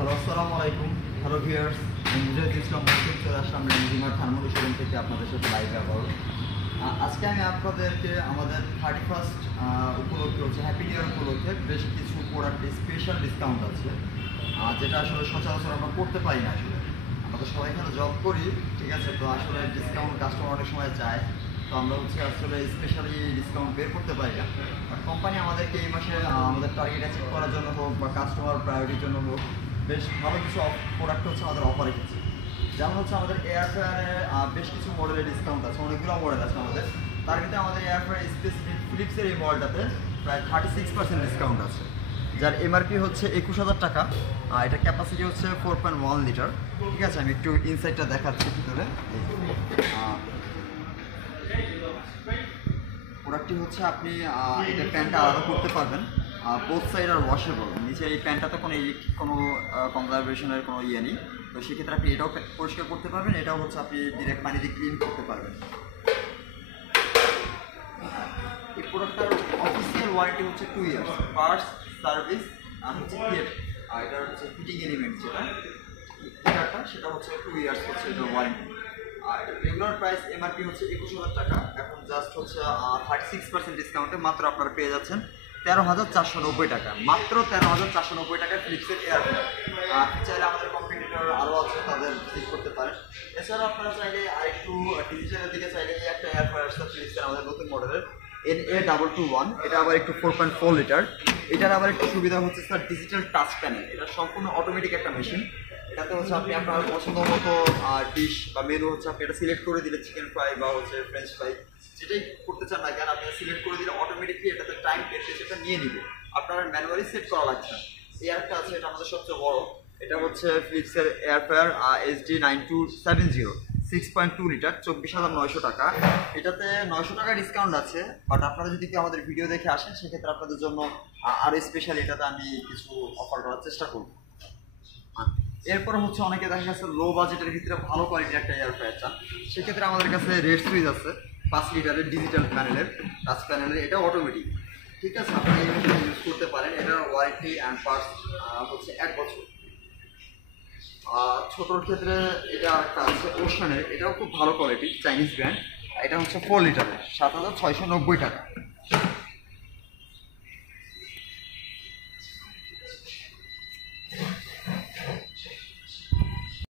Hello, আসসালামু আলাইকুম। Hello viewers, আমি মুজাহিদ ইসলাম মহসিন চলে আসলাম রেঞ্জিমার থার্মাল শোরুম থেকে আপনাদের সাথে লাইভে আবার। আজকে আমি আপনাদেরকে আমাদের 31st উপলক্ষে হচ্ছে হ্যাপি নিউ ইয়ার উপলক্ষে বেশ কিছু প্রোডাক্টে স্পেশাল ডিসকাউন্ট আছে, যেটা আসলে সচরাচর আমরা করতে পারি না। আসলে আমরা তো সবাই এখানে জব করি, ঠিক আছে, তো আসলে ডিসকাউন্ট কাস্টমার অনেক সময় চায়, তো আমরা হচ্ছে আসলে স্পেশালি ডিসকাউন্ট বের করতে পারি না। বাট কোম্পানি আমাদেরকে এই মাসে আমাদের টার্গেট অ্যাচিভ করার জন্য হোক বা কাস্টমার প্রায়োরিটির জন্য হোক বেশ ভালো কিছু প্রোডাক্ট হচ্ছে আমাদের অফার রেখেছে। যেমন হচ্ছে আমাদের এয়ার ফ্রায়ারে বেশ কিছু মডেলের ডিসকাউন্ট আছে, অনেকগুলো মডেল আছে আমাদের। তার ভিতরে আমাদের এয়ার ফ্রায়ার স্পেসিফিক ফিলিপসের এই মডেলটাতে প্রায় 36% ডিসকাউন্ট আছে, যার এমআরপি হচ্ছে 21,000 টাকা। এটা ক্যাপাসিটি হচ্ছে 4.1 লিটার। ঠিক আছে, আমি একটু ইনসাইডটা দেখাচ্ছি ভিতরে। প্রোডাক্টটি হচ্ছে আপনি এটা প্যান্টটা আলাদা করতে পারবেন, বোথ সাইড আর ওয়াশেবল। নিচে এই প্যান্টটাতে কোনো ইলেকট্রিক কোনো কনজারভেশনের কোনো ইয়ে নেই, তো সেক্ষেত্রে আপনি এটাও পরিষ্কার করতে পারবেন, এটাও হচ্ছে আপনি ডিরেক্ট পানি দিয়ে ক্লিন করতে পারবেন। এই প্রোডাক্টটার অফিসিয়াল ওয়ারেন্টি হচ্ছে 2 ইয়ার্স, পার্টস সার্ভিস আর হচ্ছে কিট, আর এটার হচ্ছে ফিটিং এলিমেন্ট যেটা সেটা হচ্ছে 2 ইয়ার্স হচ্ছে এটার ওয়ারেন্টি। আর এটার রেগুলার প্রাইস এমআরপি হচ্ছে 21,000 টাকা, এখন জাস্ট হচ্ছে 36% ডিসকাউন্টে মাত্র আপনারা পেয়ে যাচ্ছেন 13,490 টাকা, মাত্র 13,490 টাকায় ফিলিপসের এয়ার ফ্রায়ার। চাইলে আমাদের কম্পিটিটর আরও আছে, তাদের ঠিক করতে পারেন। এছাড়াও আপনারা চাইলে আরেকটু ডিজিটালের দিকে চাইলে এই একটা এয়ার ফ্রায়ার আছে ফিলিপসের আমাদের নতুন মডেলের NA221, এটা আবার একটু 4.4 লিটার। এটার আবার একটু সুবিধা হচ্ছে স্যার ডিজিটাল টাচ প্যানেল, এটা সম্পূর্ণ অটোমেটিক একটা মেশিন। এটাতে হচ্ছে আপনি আপনার পছন্দ মতো ডিশ বা মেনু হচ্ছে আপনি এটা সিলেক্ট করে দিলে, চিকেন ফ্রাই বা হচ্ছে ফ্রেঞ্চ ফ্রাই যেটাই করতে চান না কেন, আপনি সিলেক্ট করে দিলে অটোমেটিকলি এটাতে টাইম টেম্পারেচারটা নিয়ে নিবে, আপনার ম্যানুয়ালি সেট করা লাগছে না। এই একটা আছে, এটা আমাদের সবচেয়ে বড়। এটা হচ্ছে ফিলিপসের এয়ার ফ্রায়ার SD9270, 6.2 লিটার, 24,900 টাকা। এটাতে 900 টাকা ডিসকাউন্ট আছে, বাট আপনারা যদি কেউ আমাদের ভিডিও দেখে আসেন সেক্ষেত্রে আপনাদের জন্য আরও স্পেশাল এটাতে আমি কিছু অফার করার চেষ্টা করব। এরপরে হচ্ছে অনেকে দেখা গেছে লো বাজেটের ভিতরে ভালো কোয়ালিটির একটা এয়ার ফ্রায়ার চান, সেক্ষেত্রে আমাদের কাছে রেড সুইচ আছে 5 লিটারের ডিজিটাল প্যানেলের, টাচ প্যানেলের, এটা অটোমেটিক। ঠিক আছে, আপনি এই মেশিনটা ইউজ করতে পারেন। এটার ওয়ারেন্টি অ্যান্ড পার্টস হচ্ছে 1 বছর। ছোটোর ক্ষেত্রে এটা একটা আছে ওশানের, এটাও খুব ভালো কোয়ালিটি, চাইনিজ ব্র্যান্ড। এটা হচ্ছে 4 লিটারের, 7,690 টাকা।